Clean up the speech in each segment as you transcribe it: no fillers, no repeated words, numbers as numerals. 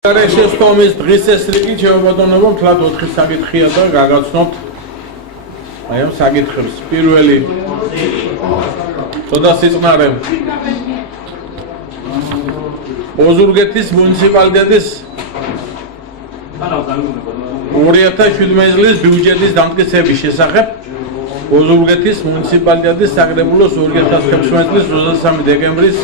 შეცდომის დღის ეს რიგი შეუბადონება მთლად 4 საკითხია და გაგაცნობთ აი ამ საკითხებს. პირველი თოდა სიწყნარემ ოზურგეთის მუნიციპალიტეტის 2017 წლის ბიუჯეტის დამტკიცების შესახებ ოზურგეთის მუნიციპალიტეტის საკრებულოს 2016 წლის 23 დეკემბრის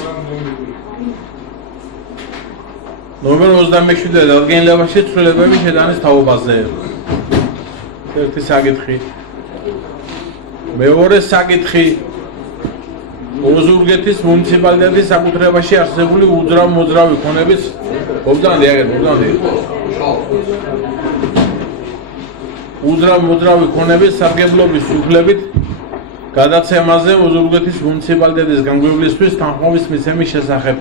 ნომერ 27-ზე დადგენილებაში ცვლილებების შეტანის თაობაზე. ერთი საკითხი. მეორე საკითხი ოზურგეთის მუნიციპალიტეტის საკუთრებაში არსებული უძრავ-მოძრავი ქონების უძრავ-მოძრავი ქონების სარგებლობის უფლებით გადაცემაზე ოზურგეთის მუნიციპალიტეტის განკვეთილისთვის თანხმობის მიცემის შესახებ.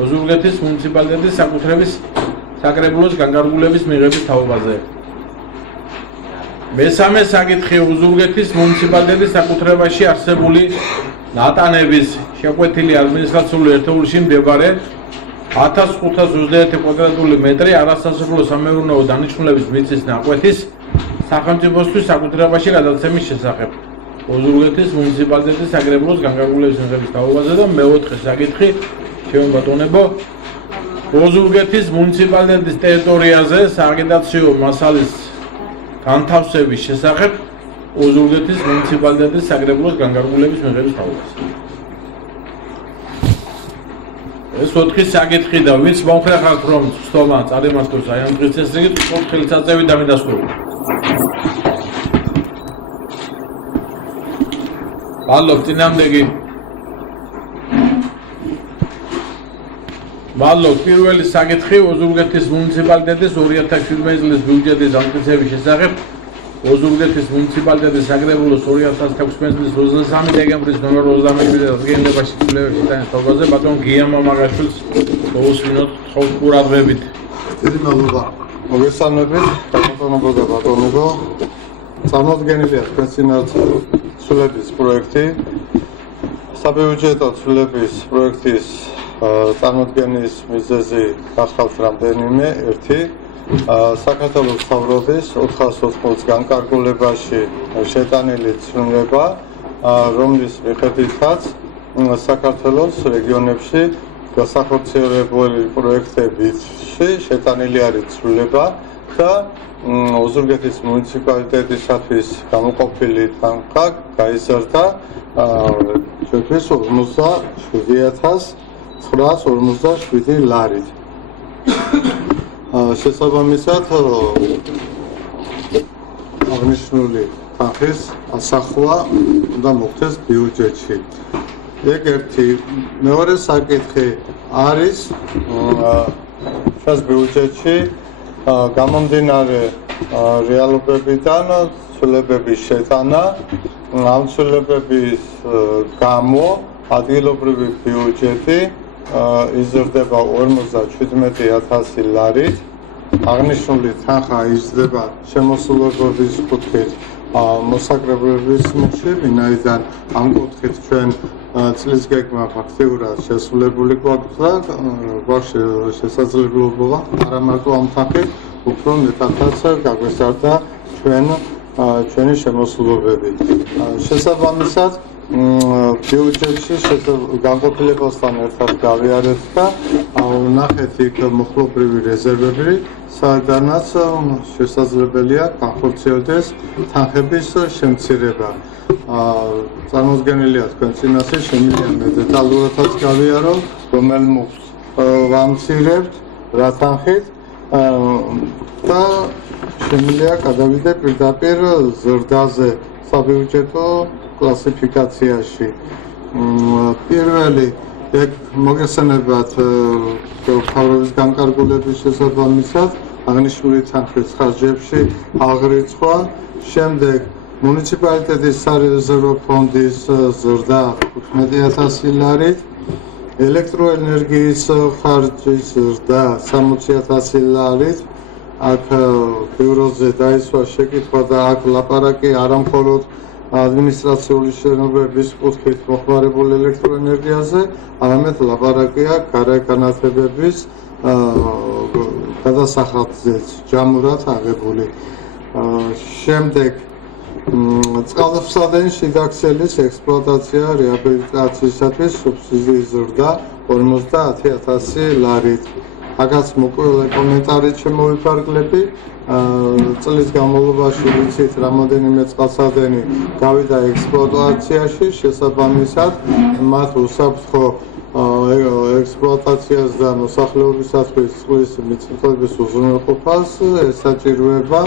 ოზურგეთის მუნიციპალიტეტის საკუთრების საკრებულოს განკარგულების მიღების თაობაზე. მესამე საკითხი ოზურგეთის მუნიციპალიტეტის საკუთრებაში არსებული ნატანების შეკვეთილი ადმინისტრაციული ერთეულში მდებარე 1521 კვადრატული მეტრი არასასოფლო სამეურნეო დანიშნულების მიწის ნაკვეთის სახელმწიფოსთვის საკუთრებაში გადაცემის შესახებ. ოზურგეთის მუნიციპალიტეტის საკრებულოს განკარგულების მიღების თაობაზე და მეოთხე საკითხი შეუბადონებო ოზურგეთის მუნიციპალიტეტის ტერიტორიაზე სააგიტაციო მასალის განთავსების შესახებ ოზურგეთის მუნიციპალიტეტის საკრებულოს განკარგულების მიღების თაობაზე. ეს 4 საკითხი და ვინც მომხრეხართ რომ ცდომა წარიმართოს აი ამ დღის წესრიგით ხელსაწევი დამიდასტურებთ. მადლობ წინამდეგი მადლობ პირველი საკითხი ოზურგეთის მუნიციპალიტეტის 2017 წლის ბიუჯეტის დამტკიცების შესახებ ოზურგეთის მუნიციპალიტეტის საკრებულოს 2016 წლის 23 დეკემბრის ნომერ 27-ზე დადგენილებაში ცვლილებების შეტანის თაობაზე ბატონ გია მამაგაშვილს მოусმინოთ ყურადღებით. დიდი მადლობა. მოგესალმებით, ბატონებო და ბატონებო. წარმოდგენილია თქვენსინათ ცვლილების პროექტი. საბიუჯეტო ცვლილების პროექტის წარმოდგენის მიზეზი გახლავთ რამდენიმე. ერთი საქართველოს მთავრობის 480 განკარგულებაში შეტანილი ცვლილება, რომლის მიხედვითაც საქართველოს რეგიონებში გასახორციელებელი პროექტებში შეტანილი არის ცვლილება და ოზურგეთის მუნიციპალიტეტისათვის გამოყოფილი თანხა გაიზარდა ჩვენთვის 57,957 ლარით. შესაბამისად აღნიშნული თანხის ასახვა უნდა მოხდეს ბიუჯეტში. ეგ ერთი. მეორე საკითხი არის ჩვენს ბიუჯეტში გამომდინარე რეალობებიდან ცვლილებების შეტანა. ამ ცვლილებების გამო ადგილობრივი ბიუჯეტი იზრდება 57,000 ლარით. აღნიშნული თანხა იზრდება შემოსავლების კუთხით მოსაკრებულების მუხში, ვინაიდან ამ კუთხით ჩვენ წლის გეგმა ფაქტიურად შესრულებული გვაქვს და გვაქვს შესაძლებლობა არა მარტო ამ თანხით, უფრო მეტადაც გაგვესარდა ჩვენი შემოსავლობები. შესაბამისად ბიუჯეტში განყოფილებასთან ერთად გავიარეთ და ვნახეთ იქ მოხლობრივი რეზერვები, სადანაც შესაძლებელია განხორციელდეს თანხების შემცირება. წარმოდგენილია თქვენ წინასე, შემიძლია მე დეტალურადაც გავიარო, რომელ მუხლს ვამცირებთ, რა თანხით და შემიძლია გადავიდე პირდაპირ ზრდაზე საბიუჯეტო კლასიფიკაციაში. პირველი ეგ მოგესალმებათ მთავრობის განკარგულების შესაბამისად აღნიშნული თანხის ხარჯებში აღრიცხვა. შემდეგ მუნიციპალიტეტის სარეზერვო ფონდის ზრდა 15,000 ლარით, ელექტროენერგიის ხარჯის ზრდა 60,000 ლარით. აქ ბიუროზე დაისვა შეკითხვა და აქ ლაპარაკი არა მხოლოდ ადმინისტრაციული შენობების კუთხით მოხმარებულ ელექტროენერგიაზე, არამედ ლაპარაკია გარეგანათებების გადასახადზეც ჯამურად აღებული. შემდეგ წყალსადენის შიდაქცელის ექსპლუატაცია რეაბილიტაციისათვის სუბსიდიის ზრდა 50,000 ლარით. Აქაც მოკლე კომენტარით შემოვიფარგლები. წლის განმავლობაში ვიცით რამოდენიმე წყალსადენი გავიდა ექსპლუატაციაში, შესაბამისად მათ უსაფრთხო ექსპლუატაციას და მოსახლეობისათვის წყლის მიწისქვეყნობის უზრუნველყოფას ესაჭიროება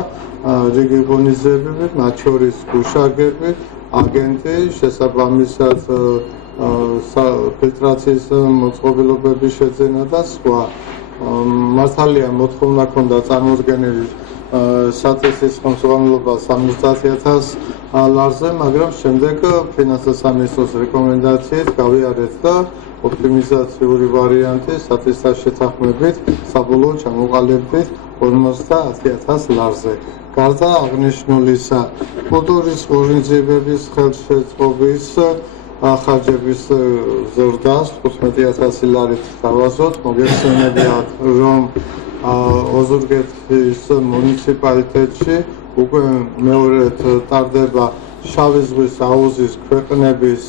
რიგი ღონისძიებები, მათ შორის გუშაგები, აგენტი, შესაბამისად ფილტრაციის მოწყობილობების შეძენა და სხვა. მართალია მოთხოვნა ჰქონდა წარმოდგენილი საწესის ხელმძღვანელობა 70,000 ლარზე, მაგრამ შემდეგ ფინანსთა სამინისტროს რეკომენდაციით გავიარეთ და ოპტიმიზაციური ვარიანტი საწესთან შეთანხმებით საბოლოოდ ჩამოყალიბდით 50,000 ლარზე. გარდა აღნიშნულისა, კულტურის ღონისძიებების ხელშეწყობის ხარჯების ზრდას 15,000 ლარით დავაზოთ. მოგეხსენებათ, რომ ოზურგეთის მუნიციპალიტეტში უკვე მეორედ ტარდება შავი ზღვის აუზის ქვეყნების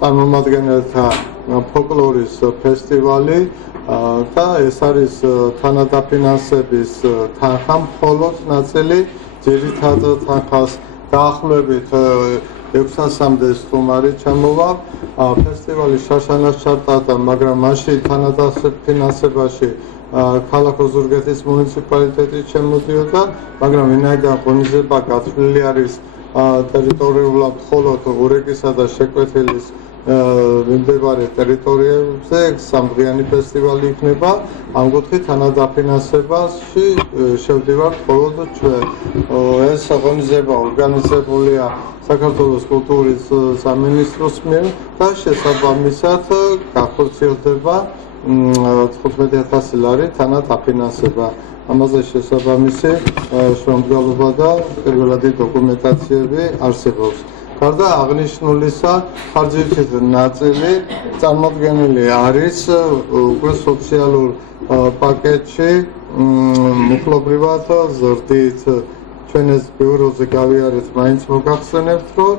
წარმომადგენელთა ფოლკლორის ფესტივალი და ეს არის თანადაფინანსების თანხა მხოლოდ ნაწილი ძირითად თანხას დაახლოებით 600-მდე სტუმარი ჩამოვა. ფესტივალი შაშანას ჩატარდა, მაგრამ მასში თანადაფინანსებაში ქალაქ ოზურგეთის მუნიციპალიტეტი შემოდიოდა, მაგრამ ვინაიდან ღონისძიება გათვლილი არის ტერიტორიულად მხოლოდ ურეკისა და შეკვეთილის მიმდებარე ტერიტორიებზე სამდღიანი ფესტივალი იქნება. ამ კუთხით თანადაფინანსებაში შევდივართ მხოლოდ ჩვენ. ეს ღონისძიება ორგანიზებულია საქართველოს კულტურის სამინისტროს მიერ და შესაბამისად გახორციელდება 15,000 ლარი თანადაფინანსება. ამაზე შესაბამისი შრომგალობა და პირველადი დოკუმენტაციები არსებობს. გარდა აღნიშნულისა, ხარჯების ნაწილი წარმოდგენილი არის უკვე სოციალურ პაკეტში მუხლობრივად ზრდით. ჩვენ ეს ბიუროზე გავიარეთ, მაინც მოგახსენებთ, რომ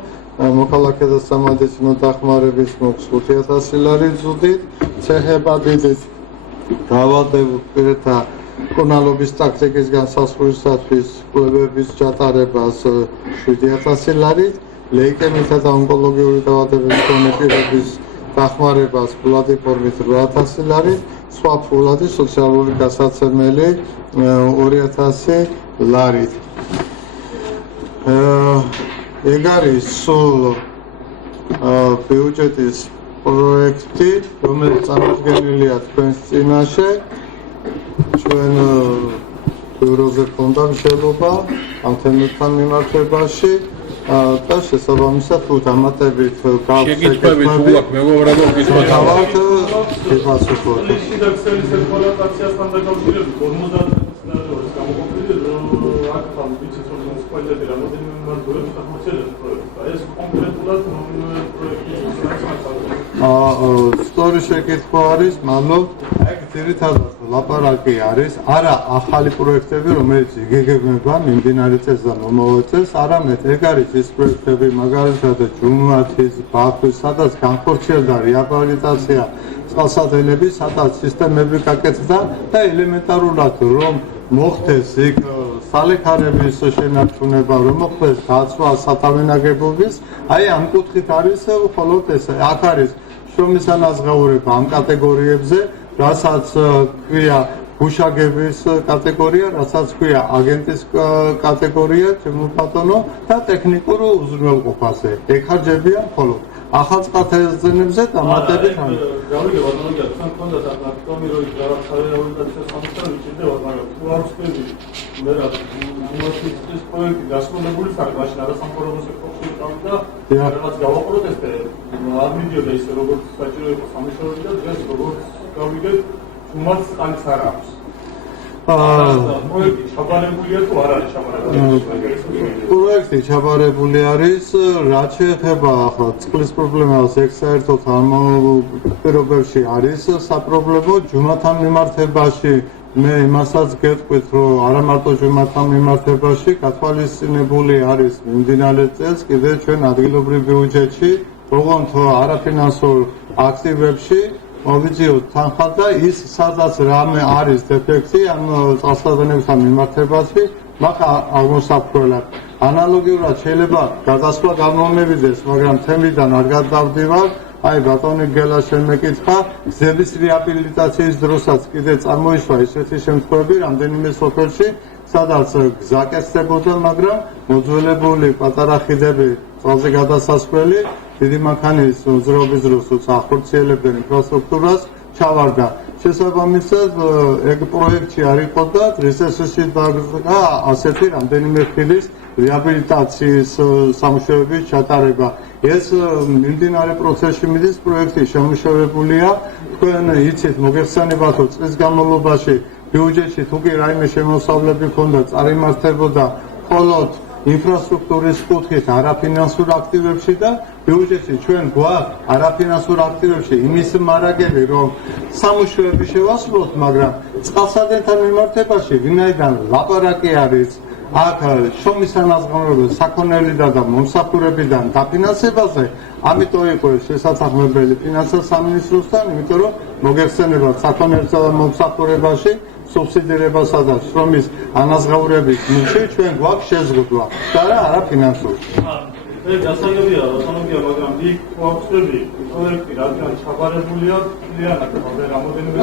მოქალაქე და სამედიცინო დახმარების მოხს 5,000 ლარი ზრდით, ცეხება დიდით დავალდებულთა მკურნალობის ტაქტიკის განსაზღვრისათვის კვლევების ჩატარებას 7,000 ლარით, ლეიკემითა და ონკოლოგიური დაავადებების მქონე პირების დახმარებას ფულადი ფორმით 8,000 ლარით, სხვა ფულადი სოციალური გასაცემელი 2,000 ლარით. ეგ არის სულ ბიუჯეტის პროექტი, რომელიც წარმოდგენილია თქვენს წინაშე. ჩვენ ბიუროზე ჰქონდა მშენობა ამ თემებთან მიმართებაში და შესაბამისად თუ დამატებით შეკითხვები თუ აქვს მეგობრებო, გითხრათ. გასაგებია. შიდაქცელის ექსპლუატაციასთან დაკავშირებით 50,000 გამოყოფილი აქ ვიცით რომ მუნიციპალიტეტი რამოდენიმე მიმართულებით ახორციელებს პროექტს და ეს კონკრეტულად პროექტის სწორი შეკითხვა არის, მადლობ. აქ ძირითადად ლაპარაკი არის არა ახალი პროექტები, რომელიც იგეგმება მიმდინარე წელს და მომავალ წელს, არამედ ეგ არის ის პროექტები, მაგალითად ჯუმათის, ბაქვის, სადაც განხორციელდა რეაბილიტაცია წყალსადენები, სადაც სისტემები გაკეთდა და ელემენტარულად რომ მოხდეს იქ სალექარების შენარჩუნება, რომ მოხდეს დაცვა სათავე ნაგებობის, აი ამ კუთხით არის მხოლოდ ეს. აქ არის შრომის ანაზღაურება ამ კატეგორიებზე, რასაც ქვია გუშაგების კატეგორია, რასაც ქვია აგენტის კატეგორია, ჩემო ბატონო და ტექნიკურ უზრუნველყოფაზე. ეგ ხარჯებია მხოლოდ ახალ წყალსადენებზე დამატებით არის. გავიგე ბატონო, თან ქონდა დაგტომი რომ რაღაცა რეაბილიტაცია სამუშაო ვიჭირდება, მაგრამ თუ არ ვწევი მე რა უმოჩის პროექტი დასრულებული ხარ, მაშინ არასამყაროს ეპოქში და რაღაც გავაპროტესტე. არ მიდიოდა ისე როგორც საჭირო იყო სამუშაოები და დღეს როგორც გავიგე უმაც წყალის არ აქვს. პროექტი ჩაბარებულია თუ არ არის ჩაბარებული? პროექტი ჩაბარებული არის, რაც შეეხება ახლა წყლის პრობლემას, ეგ საერთოდ ამ პირობებში არის საპრობლემო. ჯუმათან მიმართებაში მე იმასაც გეტყვით, რომ არა მარტო ჯუმათთან მიმართებაში გათვალისწინებული არის მიმდინარე წელს კიდე ჩვენ ადგილობრივ ბიუჯეტში, როგორც არაფინანსურ აქტივებში მოვიძიოთ თანხა და ის სადაც რამე არის დეფექტი ამ წასაბამისთან მიმართებაში მაგ აღმოსაფრთხებლად ანალოგიურად შეიძლება გადასვლა გამომივიდეს, მაგრამ თემიდან არ გადავდივარ. Ai, ბატონი გელა შემეკითხა, გზების რეაბილიტაციის დროსაც კიდე წარმოიშვა ისეთი შემთხვევები რამდენიმე სოფელში, სადაც გზა კეთდებოდა, მაგრამ მოძველებული პატარა ხიდები, წყალზე გადასასვლელი, დიდი მანქანის მოძრაობის დროს ახორციელებდნენ ინფრასტრუქტურას, ჩავარდა. შესაბამისად, ეგ პროექტი არ იყო და დღესასწაულში დაგზავნა ასეთი რამდენიმე ხიდის რეაბილიტაციის სამუშაოების ჩატარება. ეს მიმდინარე პროცესში მიდის პროექტი შემუშავებულია. თქვენ იცით მოგეხსენებათ, რომ წლის განმავლობაში ბიუჯეტში თუ კი რაიმე შემოსავლები ჰქონდა, წარიმართებოდა მხოლოდ ინფრასტრუქტურის კუთხით არაფინანსურ აქტივებში და ბიუჯეტში ჩვენ გვაქვს არაფინანსურ აქტივებში იმის მარაგები, რომ სამუშაოები შევასრულოთ, მაგრამ წყალსადენთან მიმართებაში ვინაიდან ლაპარაკი არის აქ შრომის ანაზღაურებელ საქონელიდან და მომსახურებიდან დაფინანსებაზე, ამიტომ იყო შესაძლებელი ფინანსთა სამინისტროსთან, იმიტომ რომ მოგეხსენებათ საქონელსა და მომსახურებაში სუბსიდირებასა და შრომის ანაზღაურების ნიში ჩვენ გვაქვს შეზღუდვა და არაფინანსური. ეს დასაგებია, რასამაგია, მაგრამ იქ პროექტები, რადგან ჩაბარებულია, ძალიანად რამოდენიმე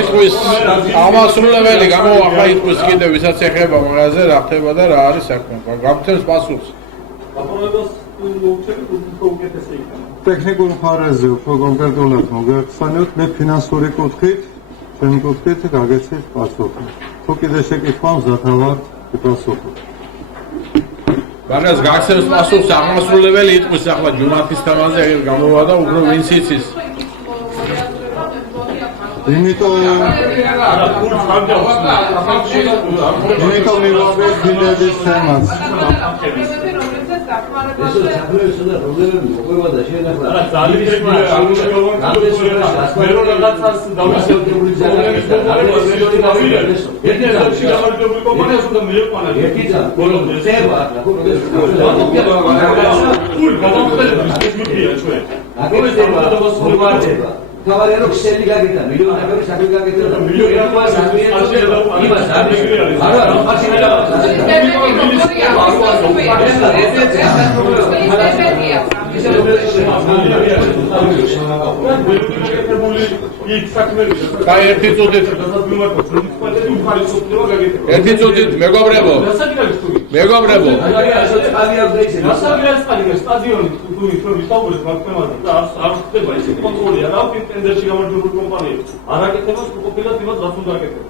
იტყვის ამასრულებელი გამოახლა იტყვის კიდე ვისაც ეხება მაგაზე რა ხდება და რა არის საქმე. გამცემს პასუხს. ტექნიკურ მხარეზე უფრო კონკრეტულად მოგეხსენებთ, მე ფინანსური კუთხით, ჩემი კუთხით გაგეცეთ პასუხი. თუ კიდე შეკითხვა მზათა ვარ პასუხი. მაგას გაგცემს პასუხს ამასრულებელი იტყვის ახლა ჯუმათის თემაზე გამოვა და უფრო ვინც იცის. იმიტომ მივაბეთ ბილეთის თემას. Cavaliero Xelli Gageta, milione di euro, Sacro Gageta, milione di euro,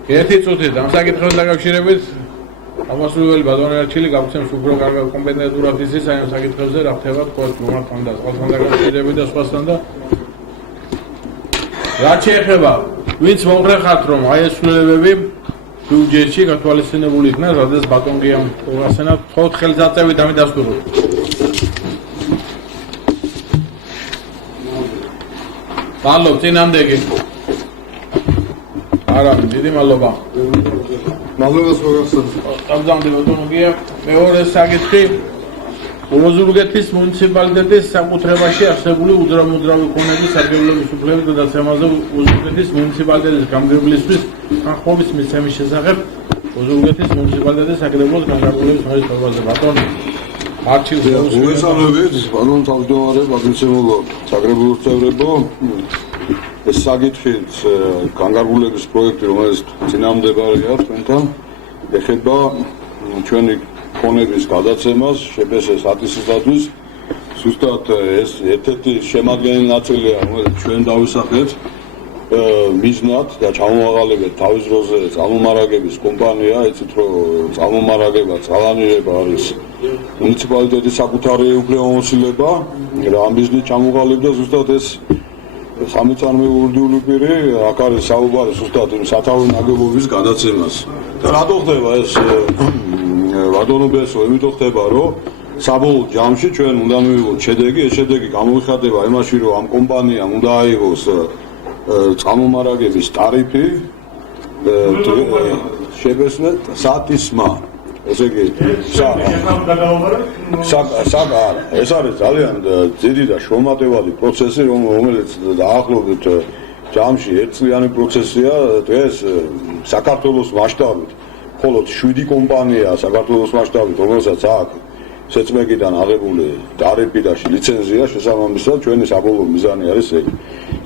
ერთი წუთით ამ საკითხთან დაკავშირებით ამასრულებელი ბატონი არჩილი გაგცემს უფრო კარგ კომპეტენტურად ისიც აი ამ საკითხებზე რა ხდება თქვა მომართან და სხვასთან დაკავშირებით და სხვასთან და რა შეეხება ვინც მომხრეხართ რომ აი ეს ცვლილებები ბიუჯეტში გათვალისწინებული იქნა რადგან ბატონი ამ უღასენად თხოვთ ხელსაწევით ამით დასტუროთ მადლობ წინამდეგი არა დიდი მადლობა მადლობას მოგახსენებთ. Abzandi ბატონო გია მეორე საკითხი ოზურგეთის მუნიციპალიტეტის საკუთრებაში არსებული უძრავი ქონების სარგებლობის უფლებების გადაცემაზე ოზურგეთის მუნიციპალიტეტის გამგებლისთვის თანხმობის მიცემის შესახებ ოზურგეთის მუნიციპალიტეტის საკრებულოს განკარგულების მოწესრიგებაზე ბატონო არჩილს მოგესალმებით, ბატონო თავმჯდომარე, პატრიცემულო საკრებულოს წევრებო. ეს საკითხით განკარგულების პროექტი, რომელიც წინამდებარეა თქვენთან, ეხება ჩვენი ქონების გადაცემას შპს სტატისტიკისთვის. ზუსტად ეს ერთ-ერთი შემადგენელი ნაწილია, რომელიც ჩვენ დავისახეთ მიზნად და ჩამოვაყალიბეთ თავის დროზე წარმომარაგების კომპანია, იცით რომ წარმომარაგება, ძალანირება არის მუნიციპალიტეტის საკუთარი უფლებამოსილება, რა ამ მიზნით ჩამოვაყალიბდა ზუსტად ეს სამეწარმეურდიული პირი, აქ არის საუბარი ზუსტად იმ სათავე ნაგებობის გადაცემას. და რატო ხდება ეს ბატონო ბესო, იმიტომ ხდება რომ საბოლოო ჯამში ჩვენ უნდა მივიღოთ შედეგი, ეს შედეგი გამოიხატება იმაში რომ ამ კომპანიამ უნდა აიღოს წარმომარაგების ტარიფი შებესვე სატისმა ესე იგი ეს არის ძალიან ძირი და შრომატევადი პროცესი რომელიც დაახლოებით ჯამში ერთწლიანი პროცესია დღეს საქართველოს მასშტაბით მხოლოდ 7 კომპანიაა საქართველოს მასშტაბით რომელსაც აქვს სეწმეკიდან აღებული ტარიფი და ლიცენზია შესაბამისად ჩვენი საბოლოო მიზანი არის ეს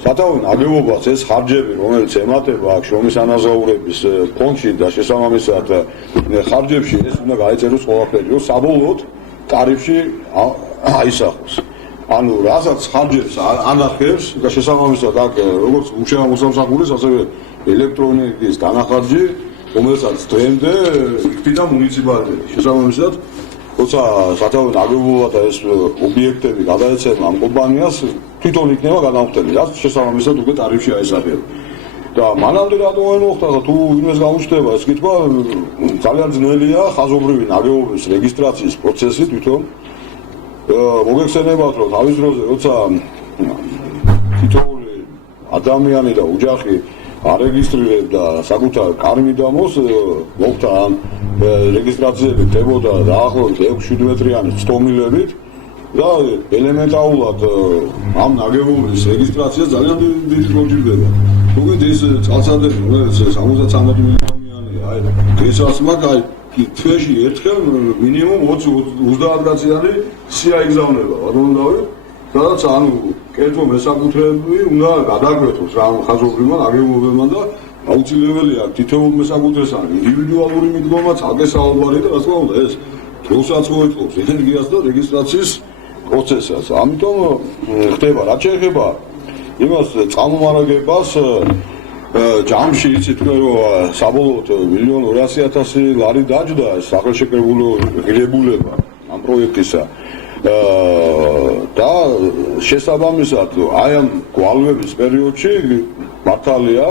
სათავე ნაგებობას ეს ხარჯები რომელიც ემატება აქ შრომის ანაზღაურების ფონდში და შესაბამისად ხარჯებში ეს უნდა გაეწეროს ყველაფერი რომ საბოლოოდ ტარიფში აისახოს ანუ რასაც ხარჯებს ანახებს და შესაბამისად აქ როგორც უშენა მოსამსახურის ასევე ელექტროენერგიის დანახარჯი რომელსაც დღემდე იქნება მუნიციპალიტეტი შესაბამისად როცა სათავე ნაგებობა და ეს ობიექტები გადაეცემა ამ კომპანიას თვითონ იქნება გადამხდელი, რაც შესაბამისად უკვე ტარიფში აისახება. და მანამდე რატომ არ მოხდა და თუ იმას გამოჩნდება ეს კითხვა ძალიან ძნელია ხაზობრივი ნაგებობის რეგისტრაციის პროცესი თვითონ მოგეხსენებათ რომ თავის დროზე როცა თითოეული ადამიანი და ოჯახი არეგისტრირებდა საკუთარ კარმიდამოს მოხდა ამ რეგისტრაციები ხდებოდა დაახლოებით 6-7 მეტრიანი სტომილებით და ელემენტარულად ამ ნაგებობის რეგისტრაცია ძალიან დიდი მოჭირდება. თუმცა ეს წელიწადები რომელიც 73 მილიონიანია, აი დღესაც მაგ თვეში ერთხელ მინიმუმ 20-30 კაციანი სია იგზავნება, ბატონო დავით, სადაც ანუ კერძო მესაკუთრეები უნდა გადაგვეთოს რა ხაზობრივმა ნაგებობებმა და აუცილებელია თითოეულ მესაკუთრესთან ინდივიდუალური მიდგომა, ცალკე საუბარი და რა თქმა უნდა ეს დროსაც მოეწყობს ენერგიას და რეგისტრაციის პროცესს. ამიტომ ხდება რაც შეეხება იმას წარმომარაგებას ჯამში იცით რომ საბოლოოდ 1.200.000 ლარი დაჯდა სახელშეკრებულება ამ პროექტისა და შესაბამისად აი ამ გვალვების პერიოდში მართალია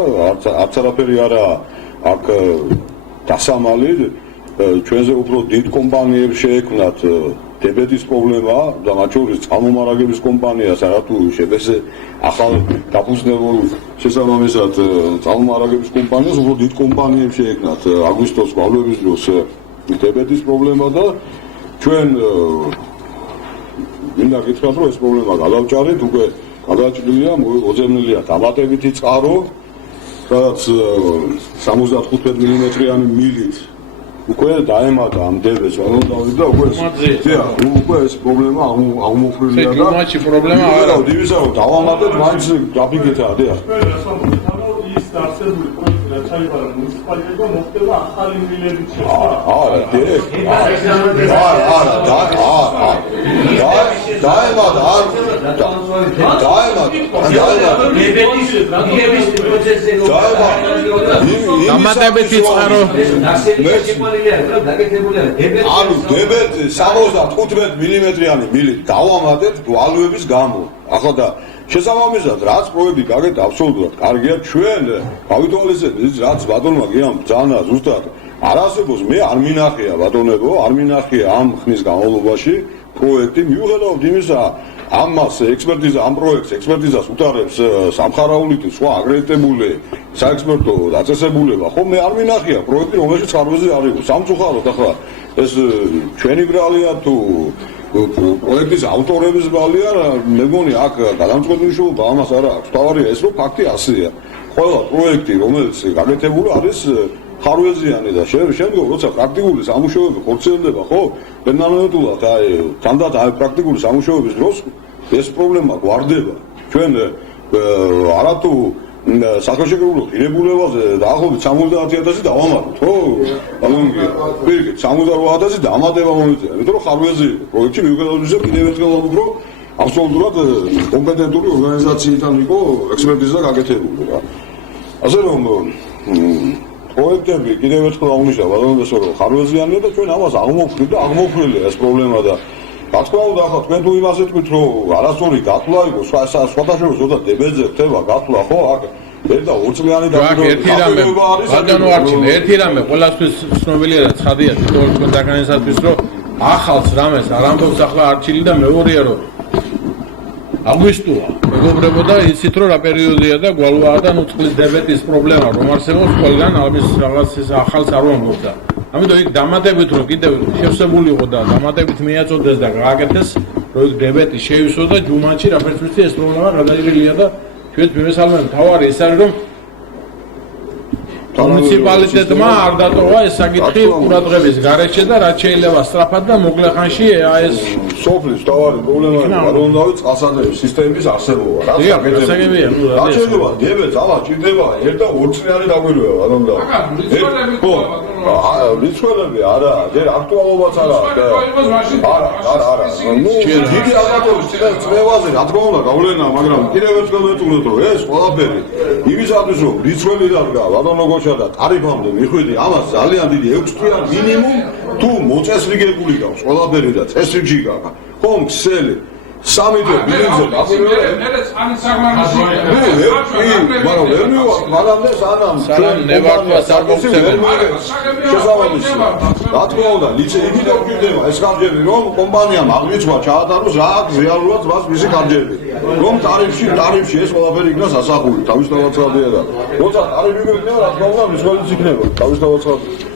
არც არაფერი არა აქ დასამალი ჩვენზე უფრო დიდ კომპანიებს შეექმნათ დებეთის პრობლემა და მათ შორის წარმომარაგების კომპანიას არათუ შებესე ახალ დაფუძნებულ შესაბამისად წარმომარაგების კომპანიას უფრო დიდ კომპანიებს შეექმნათ აგვისტოს გვალვების დროს დებეთის პრობლემა და ჩვენ მინდა გითხრათ რომ ეს პრობლემა გადავჭარით უკვე გადაჭრილია მოძებნილია დამატებითი წყარო სადაც 75 მილიმეტრიანი მილით უკვე დაემატა ამ დებეს ვარონდავით და უკვე ეს პრობლემა აღმოფრილია და კლიმატში პრობლემა არ არის იმისა რომ დავამატეთ მაინც გაფიგეთაა დიახ ის არსებული პროექტი რაც ჩაიბარა მუნიციპალიტეტმა მოხდება ახალი მილებით შეცვლა დამატებითი წყარო ანუ დებეთ 75 მილიმეტრიანი მილით დავამატეთ გვალვების გამო ახლა და შესაბამისად რაც პროექტი გაკეთდა აბსოლუტურად კარგია ჩვენ გავითვალისწინეთ რაც ბატონმა გიამ ბრძანა ზუსტად არ არსებობს მე არ მინახია ბატონებო არ მინახია ამ ხნის განმავლობაში პროექტი მიუხედავად იმისა ამას ექსპერტიზა ამ პროექტს ექსპერტიზას უტარებს სამხარაული თუ სხვა აკრედიტებული საექსპერტო დაწესებულება ხო მე არ მინახია პროექტი რომელშიც ხარვეზე არ იყო სამწუხაროდ ახლა ეს ჩვენი ბრალია თუ პროექტის ავტორების ბალია, მე მგონი აქ გადამწყვეტი მნიშვნელობა ამას არ აქვს. თავარია ეს, რომ ფაქტი ასეა. ყველა პროექტი, რომელიც გაკეთებული არის ხარვეზიანი და შემდგომ როცა პრაქტიკული სამუშაოები ხორციელდება, ხო? პერმანენტულად აი თანდათ აი პრაქტიკული სამუშაოების დროს ეს პრობლემა გვარდება. ჩვენ არათუ სახელმწიფო ღირებულებაზე დაახლოებით 70,000 დავამატოთ, ხო? ბალონგია. პირიქით 78,000 დამატება მოიწია, იმიტომ რომ ხარვეზი პროექტი მივგადავდისო კიდევ ერთხელ ვამბობ, რომ აბსოლუტურად კომპეტენტური ორგანიზაციიდან იყო ექსპერტიზა გაკეთებული რა. ასე რომ პროექტები კიდევ ერთხელ აღნიშნავ, ბალონგესო რომ ხარვეზიანია და ჩვენ ამას აღმოვხვრით და აღმოვხვრილია ეს პრობლემა და რა თქმა უნდა, ახლა თქვენ თუ იმას ეთქვით, რომ არასწორი გათვლა იყო, სხვადასხვა ზოდა დებეძე ხდება გათვლა, ხო? აქ ერთ და ორ წლიანი დაკვირვება არის. ბატონო არჩილ, ერთი რამე ყველასთვის ცნობილია და ცხადია თქვენ დაგანისათვის, რომ ახალს რამეს არ ამბობს ახლა არჩილი და მეორეა, რომ აგვისტოა. მეგობრებოდა იცით, რომ რა პერიოდია და გვალვაა და ნუწყლის დებეტის პრობლემა რომ არსებობს ყველგან ამის რაღაც ის ახალს არ ვამბობდა. ამიტომ იქ დამატებით რომ კიდევ შევსებული იყო და დამატებით მიაწოდეს და გააკეთეს რომ იქ დებეტი შეივსო და ჯუმანში რაფერს ვიცი ეს პრობლემა გადაიღილია და ჩვენ მივესალმებით თავარი ეს არის რომ მუნიციპალიტეტმა არ დატოვა ეს საკითხი ყურადღების გარეშე და რაც შეიძლება სწრაფად და მოკლე ხანში ეს სოფლის თავარი პრობლემა არის რომ დავით წყალსადენის სისტემის არსებობა რა გასაგებია რა შეიძლება დებეთს ალა ჭირდება ერთ და ორ წლიანი დაკვირვება რა უნდა რიცხვები არა ჯერ აქტუალობაც არა არა ნუ დიდი ალბათობის წნევაზე რა თქმა უნდა გავლენა მაგრამ კიდევ ერთხელ ვეუბნებთ რომ ეს ყველაფერი იმისათვის რომ რიცხვები დადგა ბატონო გოჩა და ტარიფამდე მიხვიდი ამას ძალიან დიდი 6 თვიან მინიმუმ თუ მოწესრიგებული გაქვს ყველაფერი და წესრიგი გაქვს ხომ ქსელი 3 თვე ბილინგზე დაკვირვება მაგრამ ვერ მივარ მანამდე სანამ სანამ ნებართვას არ მოგცემენ შესაბამისი რა თქმა უნდა იგი დაგვიდება ეს ხარჯები რომ კომპანიამ აღიძვა ჩაატაროს რა აქვს რეალურად მას მისი ხარჯები რომ ტარიფში ეს ყველაფერი იქნას ასახული თავისთავად ცხადია და როცა ტარიფი გვექნება რა თქმა უნდა მისვლიც იქნება თავისთავად ცხადია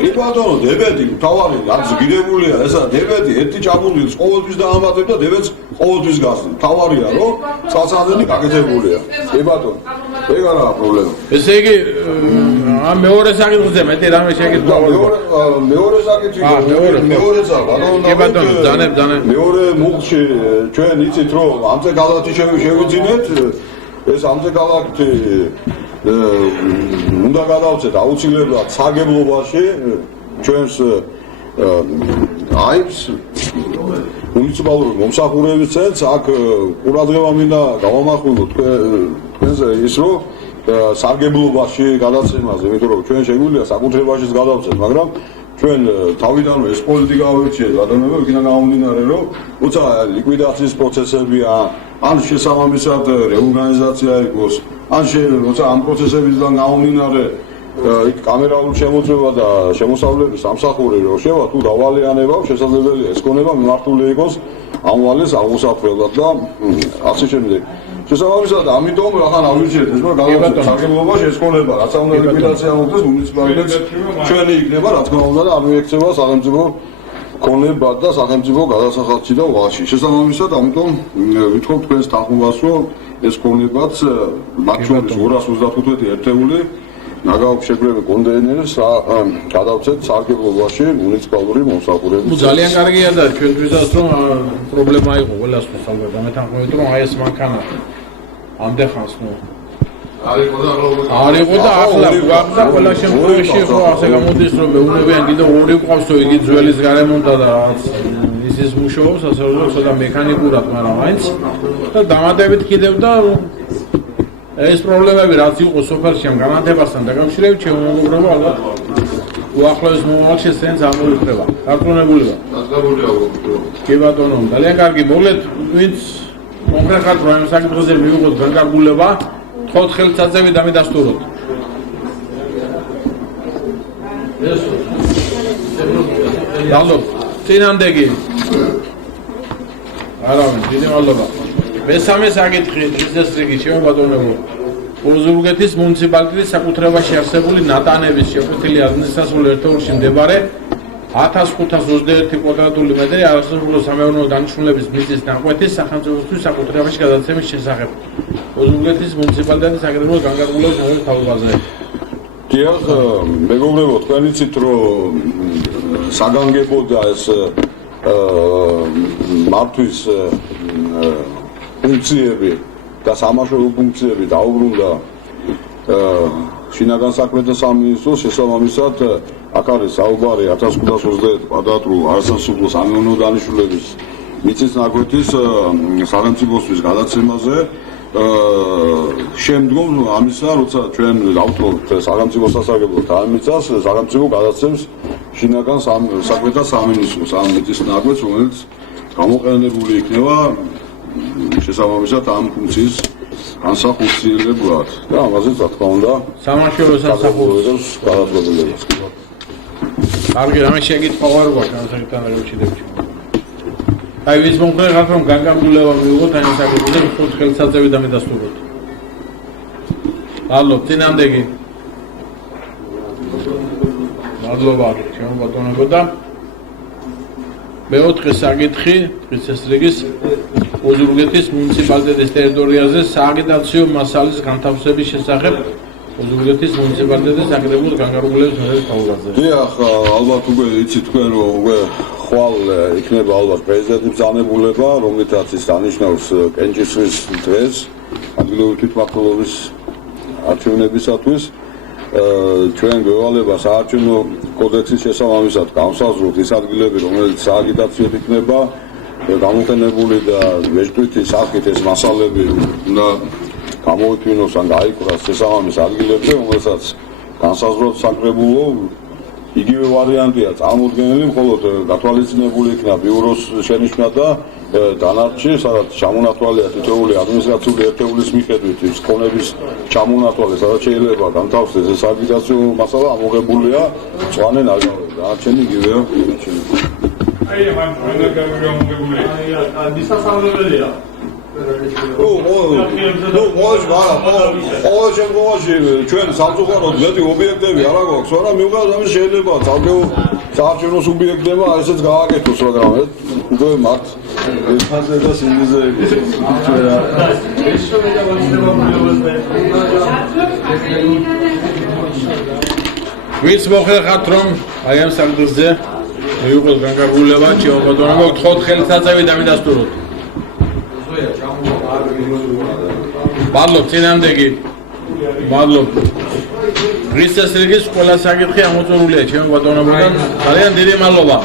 კი ბატონო დებეტი თავარი რაც გირებულია ესა დებეტი ერთი ჭაბულის ყოველთვის დაამატებ და დებეტს ყოველთვის გასწრებ თავარია რომ წყალსადენი გაკეთებულია კი ბატონო ეგ არა პრობლემა ესე იგი ამ მეორე საკითხზე მეტი რამე შეგიძლია მეორე საკითხი მეორეცა ბატონო ძანებ მეორე მუხში ჩვენ იცით რომ ამზე გალათი შევიძინეთ ეს ამზე გალათი უნდა გადავწეთ აუცილებლად საგებლობაში ჩვენს აიბს მუნიციპალური მომსახურების ცენტრს აქ ყურადღება მინდა გავამახვილოთ თქვენზე ის რომ სარგებლობაში გადაცემაზე იმიტომ რომ ჩვენ შეგვიძლია საკუთრებაშიც გადავწეთ მაგრამ ჩვენ თავიდანვე ეს პოლიტიკა ავირჩიეთ ბატონებო იქიდან გამომდინარე რომ როცა ლიკვიდაციის პროცესებია ან შესაბამისად რეორგანიზაცია იყოს ან როცა ამ პროცესებიდან გამომდინარე იქ კამერალური შემოწმება და შემოსავლების სამსახური რო შევა თუ დავალიანება შესაძლებელია ეს ქონება მიმართული იყოს ამ ვალეს აღმოსაფრთხებლად და ასე შემდეგ შესაბამისად ამიტომ ახლა ავირჩიეთ ეს რომ სარგებლობაში ეს ქონება რაც უნდა ლიკვიდაცია მოხდეს მუნიციპალიტეტს ჩვენი იქნება რა თქმა უნდა და არ მიექცევა სახელმწიფო ქონება და სახელმწიფო გადასახადში და ვალში შესაბამისად ამიტომ ვითხოვთ თქვენს თანხმობას რომ ეს ქონებაც მათ შორის 225 ერთეული ნაგავ შეგრები კონტეინერს გადავწეთ სარგებლობაში მუნიციპალური მომსახურების. ნუ ძალიან კარგია და ჩვენთვისაც რომ პრობლემა იყო ყველასთვის ალბათ ამეთანხმებით რომ აი ეს მანქანა ამდე ხანს ნუ არ იყო და ახლა გვაქვს და ყველა შემთხვევაში ხო ასე გამოდის რომ მეუბნებიან კიდევ ორი გვყავს თუ იგი ძველის გარემონტა და ის მუშაობს ასე რომ ცოტა მექანიკურად მაგრამ აიც და დამატებით კიდევ და ეს პრობლემები რაც იყო სოფელში ამ განათებასთან დაკავშირებით ჩემო მეგობრებო ალბათ უახლოეს მომავალში სენს ამოიხდება გაწონებულება კი ბატონო ძალიან კარგი მოგლეთ ვინც მომხრეხარ რომ ამ საკითხზე მივიღოთ განკარგულება თქოთ ხელსაძები და მიდასტუროთ დალო წინანდეგი არავინ დიდი მადლობა მესამე საკითხი დღესდღეობით ჩემო ბატონებო ოზურგეთის მუნიციპალიტეტის საკუთრებაში არსებული ნატანების შეფუთილი ადმინისტრაციული ერთეულში მდებარე 1521 კვადრატული მეტრი არასრულო სამეურნეო დანიშნულების მიწის ნაკვეთის სახელმწიფოსთვის საკუთრებაში გადაცემის შესახებ ოზურგეთის მუნიციპალიტეტის აგრარული განკარგულების მოედნის თავდაზე. დიახ, მეგობრებო, თქვენ იცით რომ საგანგებოდა ეს მართვის ფუნქციები და სამაშველო ფუნქციები დაუბრუნდა შინაგან საქმეთა სამინისტროს შესაბამისად აქ არის საუბარი 1521 კვადრატულ არასასრულო სამეურნეო დანიშნულების მიწის ნაკვეთის სახელმწიფოსთვის გადაცემაზე შემდგომ ამისა როცა ჩვენ დავთვალოთ სახელმწიფო სასარგებლოდ ამ მიწას სახელმწიფო გადაცემს შინაგან საქმეთა სამინისტროს ამ მიწის ნაკვეთს რომელიც გამოყენებული იქნება შესაბამისად ამ ფუნქციის განსახორციელებლად და ამაზეც რა თქმა უნდა სამაშველო სამსახურის გადაწყვეტილებას. კარგი, ამის შეკითხვა ვარ გვაქვს ამ საკითხთან დაკავშირებით. აი ვის მომხრეხავთ რომ განკარგულება მიიღოთ ამ საკითხზე მხოლოდ ხელსაწყოები დამედასტუროთ. მადლობ, წინამდეგი. მადლობა, ჩემო ბატონებო და მეოთხე საკითხი დღის წესრიგის ოზურგეთის მუნიციპალიტეტის ტერიტორიაზე სააგიტაციო მასალის განთავსების შესახებ ოზურგეთის მუნიციპალიტეტის აგრარული განკარგულების მოედნის თავდაზე. დიახ, ალბათ უკვე იცით თქვენ რომ უკვე ხვალ იქნება ალბათ პრეზიდენტის ბრძანებულება, რომლითაც ის დანიშნავს კენჭისყრის დღეს ადგილობრივი თვითმმართველობის არჩევნებისათვის. ჩვენ გვევალება საარჩევნო კოდექსის შესაბამისად განსაზღვროთ ის ადგილები, რომელიც სააგიტაციოდ იქნება გამოყენებული და მეჭდვითი სახით ეს მასალები უნდა გამოიწვიოს ან გაიკვრას შესაბამის ადგილებზე, რომელსაც განსაზღვროთ საკრებულო იგივე ვარიანტია წარმოუდგენელი, მხოლოდ გათვალისწინებული იქნება ბიუროს შენიშვნა და დანარჩი, სადაც ჩამონათვალია თითოეული ადმინისტრაციული ერთეულის მიხედვით ის ქონების ჩამონათვალე, სადაც შეიძლება განთავსდეს ეს აგიტაციო მასალა ამოღებულია მწვანე ნაჟავები. დანარჩენი იგივეა. აი მან პროგრამები ამოღებულია. აი მისასალმებელია. ყოველ შემთხვევაში ჩვენ სამწუხაროდ მეტი ობიექტები არ აქვს, მაგრამ მიუხედავად ამის შეიძლება ძალგეო საარჩევნო სუბიექტებმა ესეც გააკეთოს, მაგრამ უკვე მათ ფაზე და სიმბიზე ვის მოხერხათ რომ აი ამ საკითხზე მიიღოს განკარგულება, ჩემო ბატონებო, გთხოვთ ხელსაწყოები დამედასტუროთ. მადლობ, წინამდეგი. მადლობ. დღის წესრიგის ყველა საკითხი ამოწურულია ჩემო ბატონებო და ძალიან დიდი მადლობა.